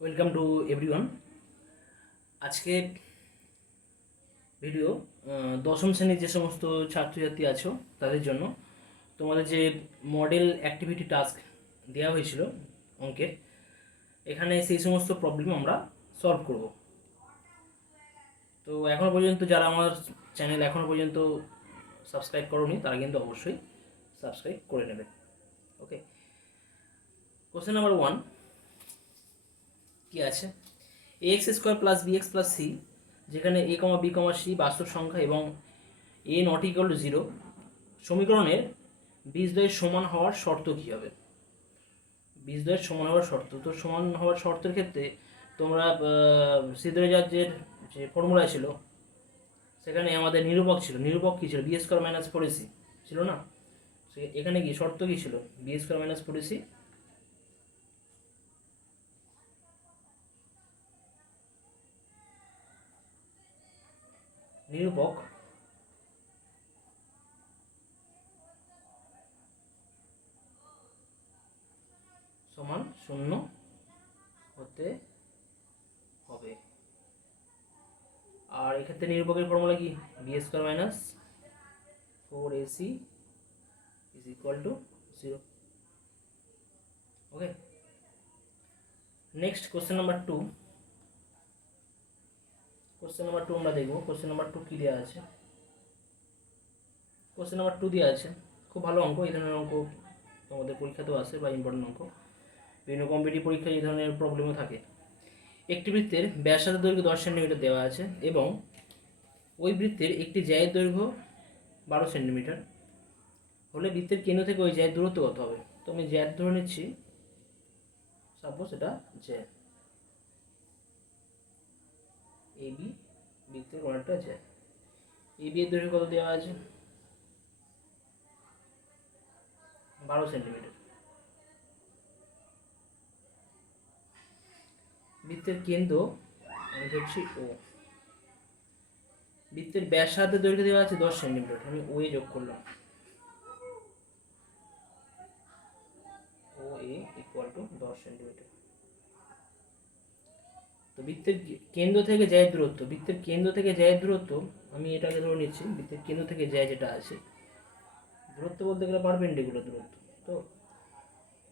Welcome to everyone. আজকে video দশম শ্রেণীর যে সমস্ত ছাত্রছাত্রী আছো তাদের জন্য তোমাদের যে মডেল অ্যাক্টিভিটি টাস্ক দেওয়া হয়েছিল অঙ্কের, এখানে সেই সমস্ত প্রবলেম আমরা সলভ করব। তো এখনও পর্যন্ত যারা আমার চ্যানেল এখনও পর্যন্ত সাবস্ক্রাইব করোনি তারা কিন্তু অবশ্যই সাবস্ক্রাইব করে নেবে। ওকে, কোশ্চেন নাম্বার 1 কি আছে? ax square plus bx plus c, যেখানে a, b, c বাস্তব সংখ্যা এবং a নট ইকুয়াল টু 0 সমীকরণের বীজদ্বয়ের সমান হওয়ার শর্ত কী হবে? বীজদ্বয়ের সমান হওয়ার শর্ত, তো সমান হওয়ার শর্তের ক্ষেত্রে তোমরা সিদ্ধার্থের যে ফর্মুলা ছিল সেখানে আমাদের নিরূপক ছিল। নিরূপক কী ছিল? বি স্কোয়ার মাইনাস 4ac ছিল না? এখানে কি শর্ত কী ছিল? বি স্কোয়ার মাইনাস 4ac নিরূপক সমান 0 হতে হবে। আর এক্ষেত্রে নিরূপকের ফর্মুলা কি? B square minus 4ac is equal to 0। Okay, next question number 2। Question number 2 আমরা দেখব। কোশ্চেন নাম্বার 2 কি দেওয়া আছে? কোশ্চেন নাম্বার 2 দেওয়া আছে, খুব ভালো অঙ্ক। এই ধরনের অঙ্ক তোমাদের পরীক্ষাতেও আসে বা ইম্পর্টেন্ট অঙ্ক। বিভিন্ন কম্পিটিটিভ পরীক্ষায় এই ধরনের প্রবলেমও থাকে। একটি বৃত্তের ব্যাসার্ধ দৈর্ঘ্য 10 সেন্টিমিটার দেওয়া আছে এবং ওই বৃত্তের একটি জ্যায়ের দৈর্ঘ্য 12 সেন্টিমিটার হলে বৃত্তের কেন্দ্র থেকে ওই জ্যায়ের দূরত্ব কত হবে? তো আমি জ্যায়ের ধরে নিচ্ছি, সাপোজ এটা জ্যায়, এবি বৃত্তের কোনো একটা জ্যায়। এবি এর দৈর্ঘ্য কত দেওয়া আছে? 12 সেন্টিমিটার। বৃত্তের কেন্দ্র আমি ধরছি ও। বৃত্তের ব্যাসার্ধের দৈর্ঘ্য দেওয়া আছে 10 সেন্টিমিটার, আমি ও এ যোগ করলাম। ও এ ইকুয়াল টু 10 সেন্টিমিটার। তো বৃত্তের কেন্দ্র থেকে জ্যায়ের দূরত্ব, বৃত্তের কেন্দ্র থেকে জ্যায়ের দূরত্ব আমি এটাকে ধরে নিচ্ছি। বৃত্তের কেন্দ্র থেকে জ্যায় যেটা আছে, দূরত্ব বলতে গেলে পারপেন্ডিকুলার দূরত্ব। তো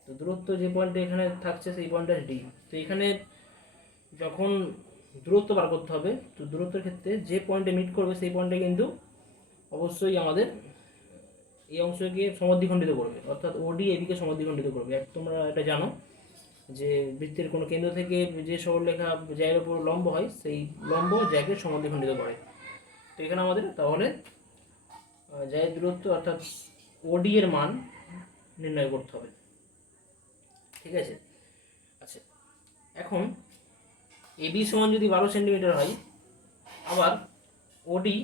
তো দূরত্ব যে পয়েন্টে এখানে থাকছে সেই পয়েন্টটা ডি। তো এখানে যখন দূরত্ব বার করতে হবে, তো দূরত্বের ক্ষেত্রে যে পয়েন্টে মিট করবে সেই পয়েন্টে কিন্তু অবশ্যই আমাদের এই অংশকে সমদ্বিখণ্ডিত করবে, অর্থাৎ ওডি এবিকে সমদ্বিখণ্ডিত করবে। তোমরা এটা জানো যে বৃত্তের কোনো কেন্দ্র থেকে যে সরলরেখা জ্যায়ের উপর লম্ব হয়, সেই লম্ব জ্যাকে সমদ্বিখণ্ডিত করে। তো এখানে আমাদের তাহলে জ্যায়ের দূরত্ব অর্থাৎ ওডি এর মান নির্ণয় করতে হবে। ঠিক আছে, আচ্ছা, এখন এবি সমান যদি 12 সেন্টিমিটার হয়, আবার ওডি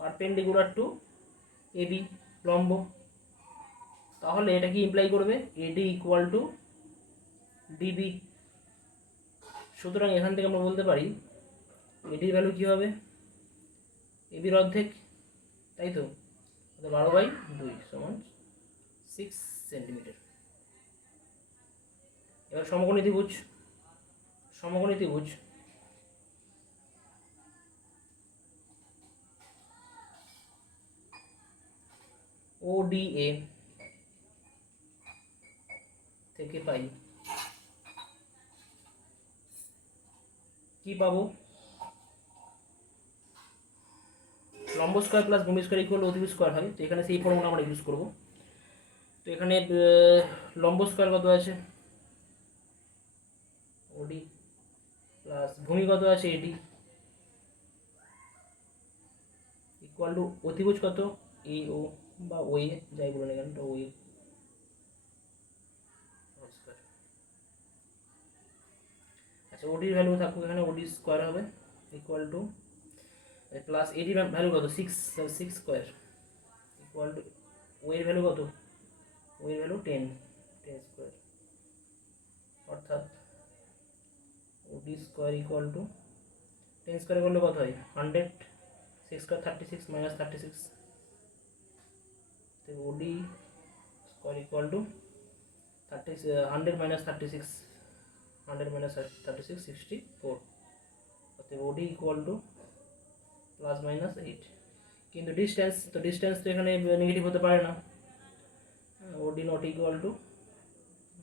পারপেন্ডিকুলার টু এবি লম্ব, তাহলে এটা কি ইমপ্লাই করবে? এডি ইকুয়াল টু ডিবি। সুতরাং এখান থেকে আমরা বলতে পারি এডির ভ্যালু কী হবে? এবির অর্ধেক, তাই তো? 12/2 সমান 6 সেন্টিমিটার। এবার সমকোণী ত্রিভুজ, সমকোণী ত্রিভুজ ODA থেকে পাই কি পাবো? লম্ব স্কোয়ার প্লাস ভূমি স্কোয়ার ইকুয়াল অতিভুজ স্কোয়ার হয়। তো এখানে সেই ফর্মুলা আমরা ইউজ করব। তো এখানে লম্ব স্কোয়ার কত আছে? ওডি প্লাস ভূমি কত আছে? এডি ইকুয়াল টু অতিভুজ কত? এ ও বা ও এ, যাই বলুন এখানে, ও এ স্কোয়ার। আচ্ছা, ওডির ভ্যালু থাকুক এখানে, ওডি স্কোয়ার হবে ইকুয়াল টু প্লাস এডির ভ্যালু কত? 6 স্কোয়ার ইকুয়াল টু ও এর ভ্যালু কত? ও এর ভ্যালু 10 স্কোয়ার, অর্থাৎ ওডি স্কোয়ার ইকুয়াল টু 10 স্কোয়ার করলে কত হয়? 100। 6 স্কোয়ার 36 মাইনাস 36, তো ওডি square equal to 100 minus 36 100 minus 36 64, অতএব ওডি ইকুয়াল টু প্লাস মাইনাস 8। কিন্তু ডিস্টেন্স তো এখানে নেগেটিভ হতে পারে না, ওডি নট ইকুয়াল টু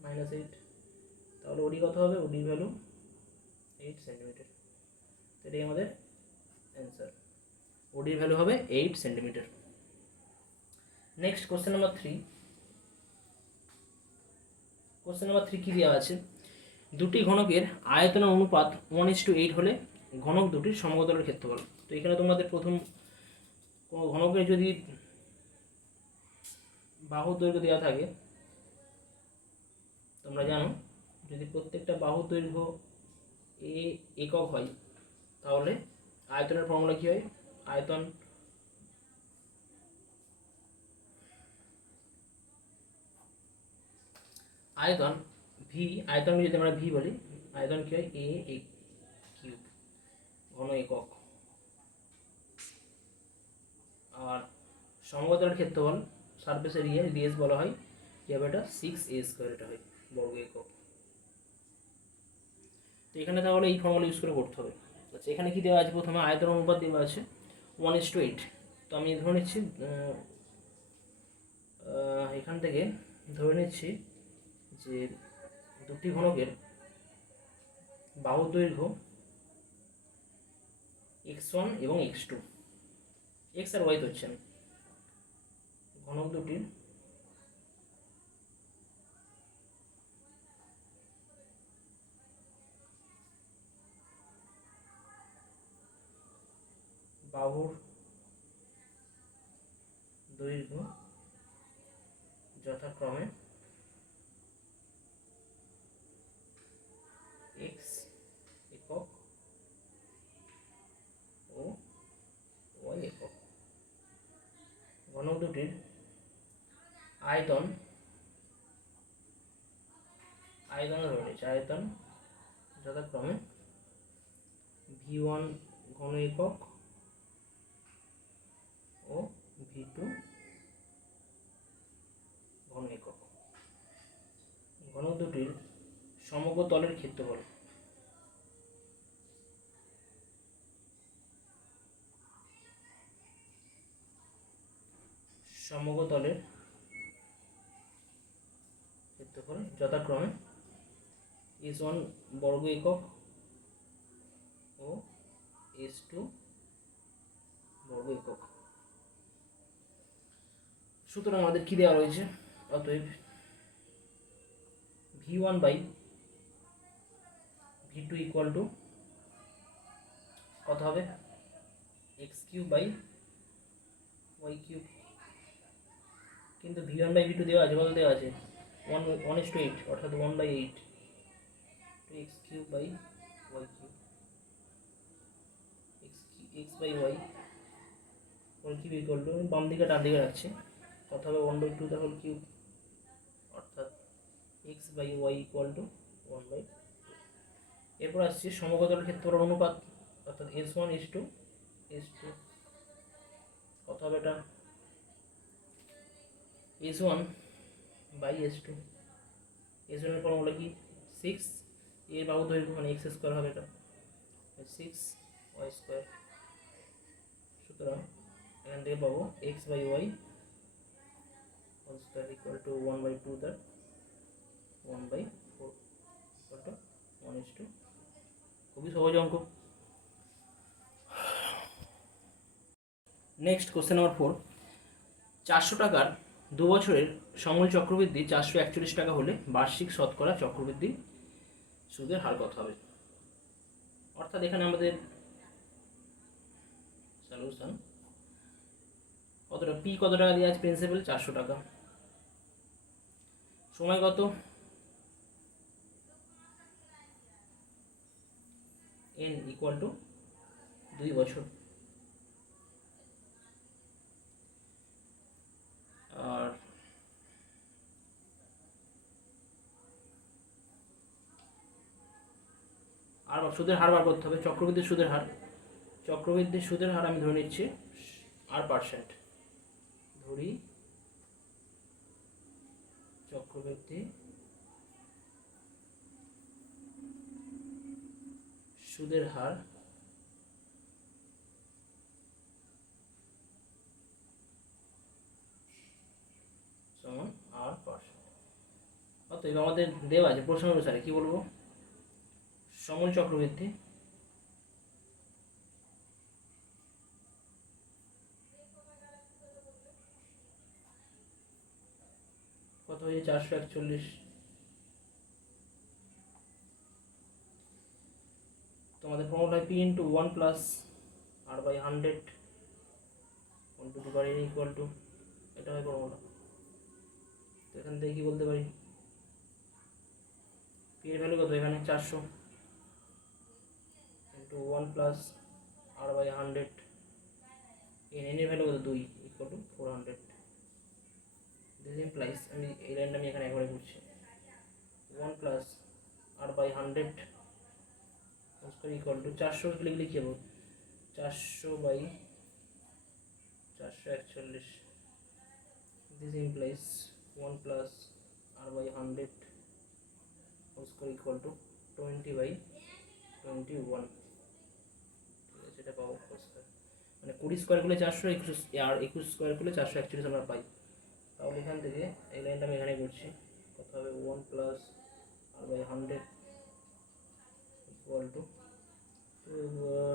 -8, তাহলে ওডি কত হবে? ওডির ভ্যালু 8 সেন্টিমিটার। এটাই আমাদের অ্যান্সার, ওডির ভ্যালু হবে 8 centimetre. Next question number 3। Question number 3 কি দেওয়া আছে? দুটি ঘনকের আয়তনের অনুপাত 1:8 হলে ঘনক দুটির সমতলের ক্ষেত্রফল। তো এখানে তোমাদের প্রথম কোনো ঘনকের যদি বাহুর দৈর্ঘ্য দেওয়া থাকে, তোমরা জানো যদি প্রত্যেকটা বাহুর দৈর্ঘ্য এ একক হয় তাহলে আয়তনের ফর্মুলা কি হয়? আয়তন ভি, আয়তনকে যদি আমরা ভি বলি, আয়তন কি হয়? এ কিউব ঘন একক। আর সমতলের ক্ষেত্রফল সারফেস এরিয়া ডিএস বলা হয়, কি হবে এটা? 6a² এটা হয় বর্গ একক। তো এখানে তাহলে এই ফর্মুলা ইউজ করে করতে হবে। আচ্ছা, এখানে কি দেওয়া আছে? প্রথমে আয়তন অনুপাত দেওয়া আছে 1:8। তো আমি ধরে নিচ্ছি এখান থেকে ধরে নিচ্ছি যে দুটি ঘনকের বাহুর দৈর্ঘ্য x1 এবং x2, x আর y ধরছেন, ঘনক দুটির বাহুর দৈর্ঘ্য যথাক্রমে x একক ও y একক। ঘনক দুটির আয়তন ধরে নিচ্ছি, আয়তন যথাক্রমে v1 ঘন একক ও v2 ঘন একক। ঘনক দুটির সমগ্র তলের ক্ষেত্রফল যথাক্রমে s1 বর্গ একক ও s2 বর্গ একক। সুতরাং আমাদের কি দেওয়া রয়েছে? অতএব v1 by v2 equal to কত হবে? x³ by y³। কিন্তু v1 বাই v2 দেওয়া আছে, কত দেওয়া আছে? 1:8, অর্থাৎ 1/8 x³ by y³, x by y whole cube equal to, বাম দিকে ডান দিকে রাখছি, কত হবে? 1/2 দ্য হোল কিউব, অর্থাৎ x by y equal to 1/2। এরপর আসছে সমকতলের ক্ষেত্রফল অনুপাত, অর্থাৎ s1 s2 কত হবে? এটা s1 বাই s2। s1 এর ফর্মুলা কি? 6, এর বাহু দৈর্ঘ্য মানে x² হবে, এটা 6y²। সুতরাং এখান থেকে পাবো x by y whole square equal to 1/2 the 1/4 equal to 1:2। খুবই সহজ অঙ্ক। Next question number 4। 400 টাকার 2 বছরের সমূল চক্রবৃদ্ধি 441 টাকা হলে বার্ষিক শতকরা চক্রবৃদ্ধি সুদের হার কত হবে? অর্থাৎ এখানে আমাদের সলিউশন কতটা, পি কত টাকা দেওয়া আছে? প্রিন্সিপাল 400 টাকা, সময় কত? n ইকুয়াল টু 2 বছর। আর সুদের হার বার করতে হবে, চক্রবৃদ্ধির সুদের হার আমি ধরে নিচ্ছি r%, ধরি চক্রবৃদ্ধি সুদের হার সমান R%। অতএব আমাদের দেওয়া আছে প্রশ্ন অনুসারে কি বলবো, সময় চক্রবৃদ্ধি কত হয়েছে 441। তোমাদের formula P into 1 plus R/100 1 to the power n equal to, এটা হয় ফর্মুলা। তো এখান থেকে কি বলতে পারি, P এর ভ্যালু কত এখানে 400 ইন্টু 1 প্লাস R/100 n এর ভ্যালু কত 2 ইকুয়াল টু 400। দিস ইমপ্লাইজ, আমি এই লাইনটা আমি এখানে একবারে করছি, 1 প্লাস R/100 ইকুয়াল টু 400 লিখলে কি হবে 400/441। This implies 1 plus R/100 equal to 20/21। ঠিক আছে, এটা পাবো মানে 20 স্কোয়ার করলে 400, 21 স্কোয়ার করলে 441 আমরা পাই। তাহলে এখান থেকে এই লাইনটা আমি এখানে করছি, কত হবে 1 প্লাস R/100 ইকুয়াল টু,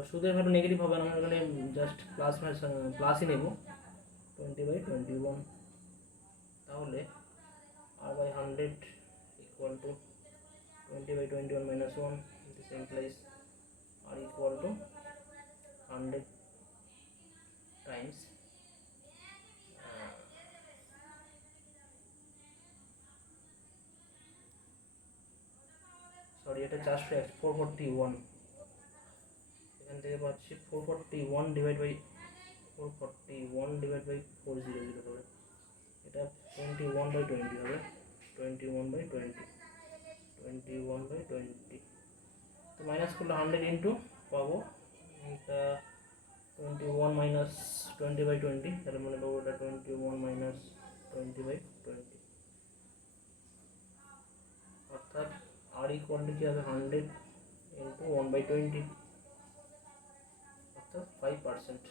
সুদের ভ্যালু নেগেটিভ হবে না, আমরা এখানে জাস্ট প্লাসই নেব 20/21। তাহলে R/100 equal to 20/21 minus 1. This implies R equal to 100 times এটা 441, এখান থেকে পাচ্ছি 441 ডিভাইড বাই 400 হবে, এটা 21/20 হবে, 21/20 তো মাইনাস করলে 100 ইন্টু পাবো এটা 21 মাইনাস 20/20, তার মানে পাবো এটা 21 মাইনাস 20/20, অর্থাৎ আর ইকুয়াল টু কি হবে 100 ইন্টু 1/20, অর্থাৎ 5%।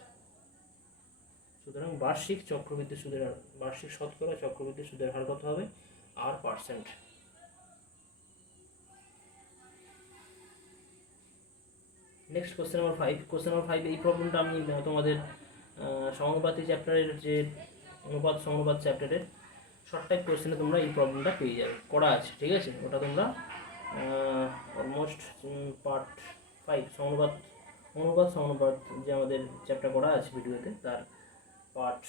সুতরাং বার্ষিক চক্রবৃদ্ধি সুদের হার, বার্ষিক শতকরা চক্রবৃদ্ধি সুদের হার কত হবে R%। Next question number 5। Question number 5 এই প্রবলেমটা আমি তোমাদের সমানুপাতি চ্যাপ্টারের যে সমানুপাত চ্যাপ্টারের শর্ট টাইপ কোশ্চেনে তোমরা এই প্রবলেমটা পেয়ে যাবে, করা আছে, ঠিক আছে। ওটা তোমরা অলমোস্ট পার্ট 5 সমানুপাত যে আমাদের চ্যাপ্টার করা আছে ভিডিওতে, তার পার্ট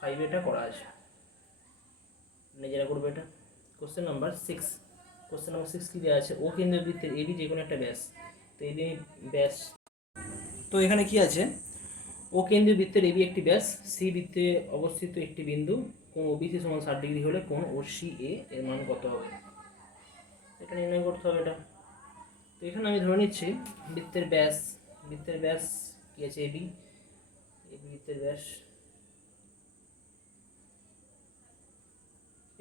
5 এটা করা আছে, নিজেরা করবে এটা। কোশ্চেন নাম্বার 6 কি দেওয়া আছে, ও কেন্দ্রীয় বৃত্তের এডি যে কোনো একটা ব্যাস, তো এডি ব্যাস, তো এখানে কি আছে, ও কেন্দ্রীয় বৃত্তের এবি একটি ব্যাস, সি বৃত্তে অবস্থিত একটি বিন্দু, কোণ ওবিসি সমান 60 ডিগ্রি হলে কোণ ওসি এ এর মান কত হবে, এটা নির্ণয় করতে হবে এটা। তো এখানে আমি ধরে নিচ্ছি বৃত্তের ব্যাস কি আছে এবি বৃত্তের ব্যাস,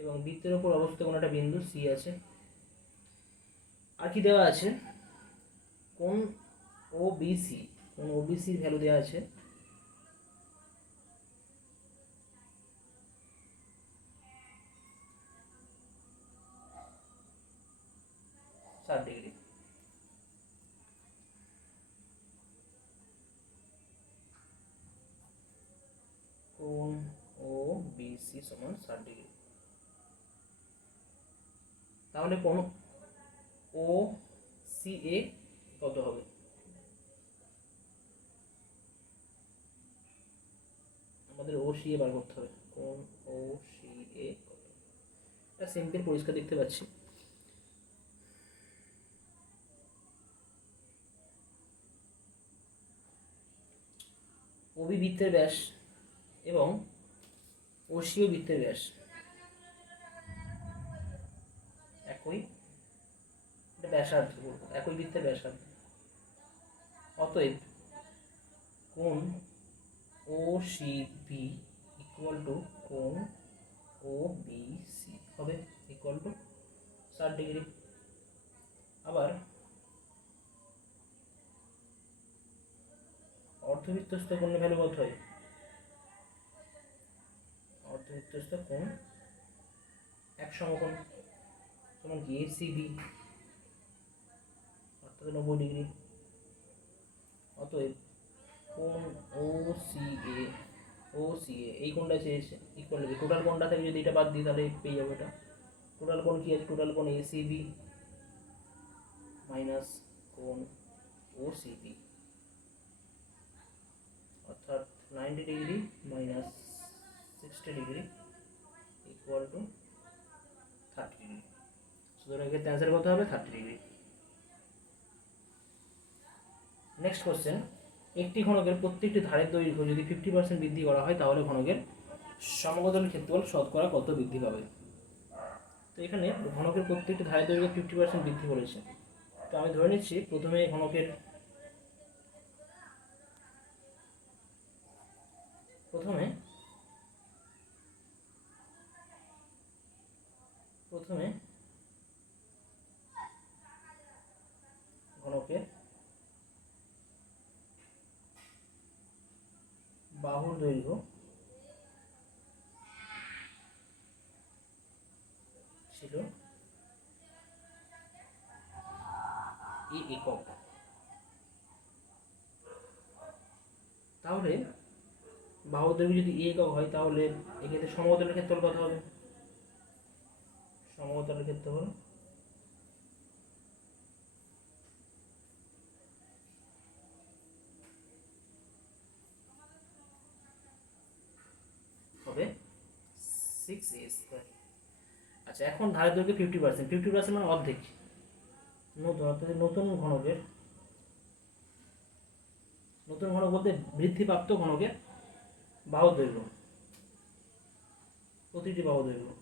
এবং বৃত্তের উপর অবস্থিত কোনো একটা বিন্দু সি আছে। আর কি দেওয়া আছে, কোণ ওবিসি, ভ্যালু দেওয়া আছে ডিগ্রি। কোণ ওবিসি সমান 60 ডিগ্রি। তাহলে কোণ ও সি এ কত হবে, আমাদের ও সি এ বার করতে হবে, কোণ ও সি এ কত, এটা সিম্পল পরিষ্কার দেখতে পাচ্ছি। ওবি বৃত্তের ব্যাস এবং ওসিও বৃত্তের ব্যাস একই, এটা ব্যাসার্ধ বলবো, একই বৃত্তের ব্যাসার্ধ। অতএব কোণ ও সি বি ইকুয়াল টু কোণ ও বি সি হবে ইকুয়াল টু 60 ডিগ্রি। আবার অর্ধবৃত্তস্থ কোণের ভ্যালু কত হয়? অর্ধবৃত্তস্থ কোণ এক সমকোণ সমান কি এসিবি অর্থাৎ 90 ডিগ্রি। অতএব কোণ OCA এই কোণটা চেয়েছে ইকুয়াল টু টোটাল কোণটা থেকে যদি এটা বাদ দিই তাহলে পেয়ে যাবো এটা। টোটাল কোণ কি আছে? টোটাল কোণ এসিবি মাইনাস কোণ OCB অর্থাৎ 90 degree minus 60 degree equal to 30 degree. সুতরাং এক্ষেত্রে অ্যান্সার কত হবে? 30 ডিগ্রি। নেক্সট কোশ্চেন, একটি ঘনকের প্রত্যেকটি ধারের দৈর্ঘ্য যদি 50% বৃদ্ধি করা হয় তাহলে ঘনকের সমতলের ক্ষেত্রফল শতকরা কত বৃদ্ধি পাবে? তো এখানে ঘনকের প্রত্যেকটি ধারের দৈর্ঘ্য 50% বৃদ্ধি করেছে। তো আমি ধরে নিচ্ছি প্রথমে ঘনকের বাহুর দৈর্ঘ্য ছিল একক। তাহলে বাহুর দৈর্ঘ্য যদি একক হয় তাহলে এক্ষেত্রে সমতলের ক্ষেত্রফল কত হবে? সমতলের ক্ষেত্রফল হবে 6a স্কয়ার। আচ্ছা, এখন ধারের দৈর্ঘ্য 50% মানে অর্ধেক। নতুন ঘনক বলতে বৃদ্ধিপ্রাপ্ত ঘনকের বাহুর দৈর্ঘ্য, প্রতিটি বাহু দৈর্ঘ্য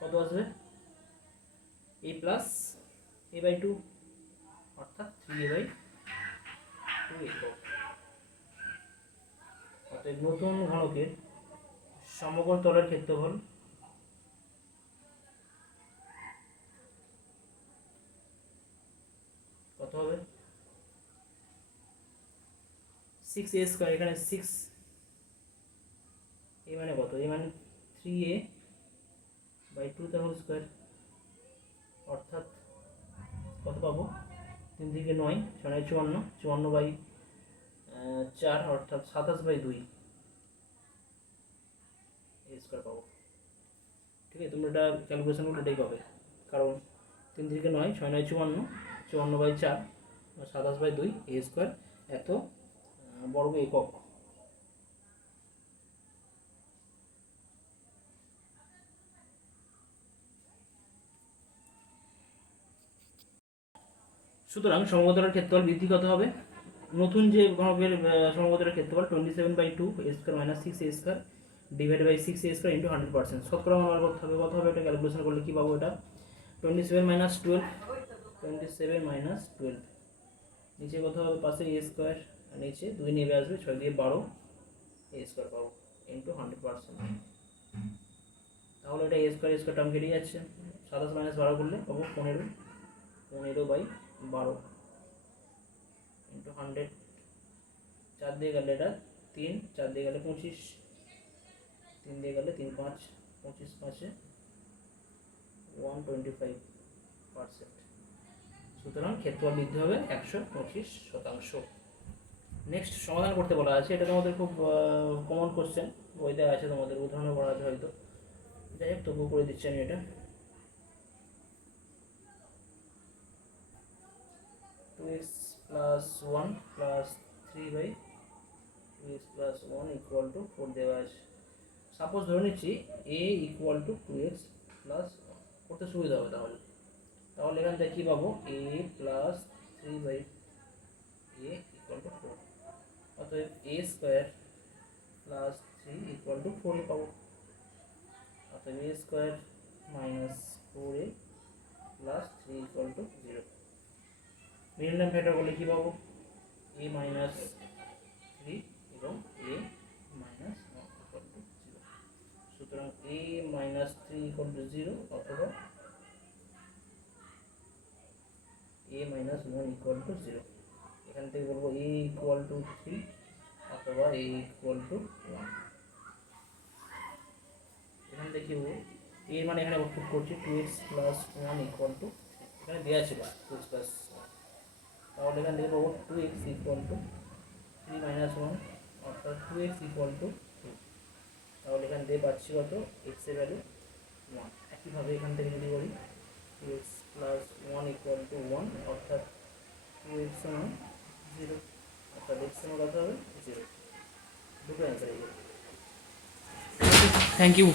কত আসবে? a প্লাস a/2 অর্থাৎ 3a/2 একক। অতএব নতুন ঘনকের সমকোণ তলের ক্ষেত্রফল কত হবে? 6a square. এখানে 6 a মানে কত? a মানে 3a/2 the whole স্কয়ার অর্থাৎ কত পাবো? 3 থেকে 9 9 54 54/4 অর্থাৎ 27/2 a স্কয়ার পাবো। ঠিক আছে, তোমরা এটা ক্যালকুলেশন করলে এটাই পাবে, কারণ 3 থেকে 9 6 9 54 54/4 27/2 a স্কয়ার এত বর্গ একক। সুতরাং সমতলের ক্ষেত্রফল বৃদ্ধি কত হবে? নতুন যে ঘনকের সমতলের ক্ষেত্রফল 27/2 a square minus 6a square divide by 6a square into 100%। শতকরা মান বার করতে হবে। কত হবে এটা ক্যালকুলেশন করলে কি পাবো? এটা 27 মাইনাস 12 নিচে কত হবে? পাশে a স্কয়ার, নিচে 2 নেমে আসবে, 6 দিয়ে 12 a স্কয়ার পাবো ইন্টু 100%। তাহলে এটা a স্কয়ার টার্ম কেটে যাচ্ছে, 27 মাইনাস 12 করলে পাবো 15/12 ইন্টু 100। 4 দিয়ে গেলে এটা 3, 4 দিয়ে গেলে 25, 3 দিয়ে গেলে 3 5 25 5 125%। সুতরাং ক্ষেত্রফল বৃদ্ধি হবে 125%। নেক্সট সমাধান করতে বলা আছে। এটা তোমাদের খুব কমন কোশ্চেন, বইতে আছে, তোমাদের উদাহরণ করা আছে হয়তো, যাই হোক তবুও করে দিচ্ছি আমি। এটা 2x plus 1 plus 3/2x plus 1 equal to 4 দেওয়া আছে। সাপোজ ধরে নিচ্ছি a equal to 2x plus 1, করতে সুবিধা হবে। তাহলে এখান থেকে কী পাবো? a plus 3/a equal to 4। অতএব a square plus 3 equal to 4 পাবো। অতএব a square minus 4a plus 3 equal to 0। Middle term factor করলে কী পাবো? a মাইনাস 3 এবং a মাইনাস 1 equal to 0। সুতরাং a মাইনাস 3 equal to 0 অথবা a minus 1 equal to 0। এখান থেকে বলবো এ ইকুয়াল টু 3 অথবা এ ইকুয়াল টু 1। এখান থেকে এর মানে এখানে আউটপুট করছি 2x প্লাস 1 ইকুয়াল টু, এখানে দেওয়া ছিল 2x প্লাস 1, তাহলে এখান থেকে পাবো 2x ইকুয়াল টু 3 মাইনাস 1 অর্থাৎ 2x ইকুয়াল টু 2। তাহলে এখান থেকে পাচ্ছি কত, x এর ভ্যালু 1। একইভাবে এখান থেকে যদি বলি 2x প্লাস 1 ইকুয়াল টু 1 অর্থাৎ 2x সমান 0, অর্থাৎ x সমান কত হবে 0। দুটো অ্যান্সার হয়ে যাবে। Thank you.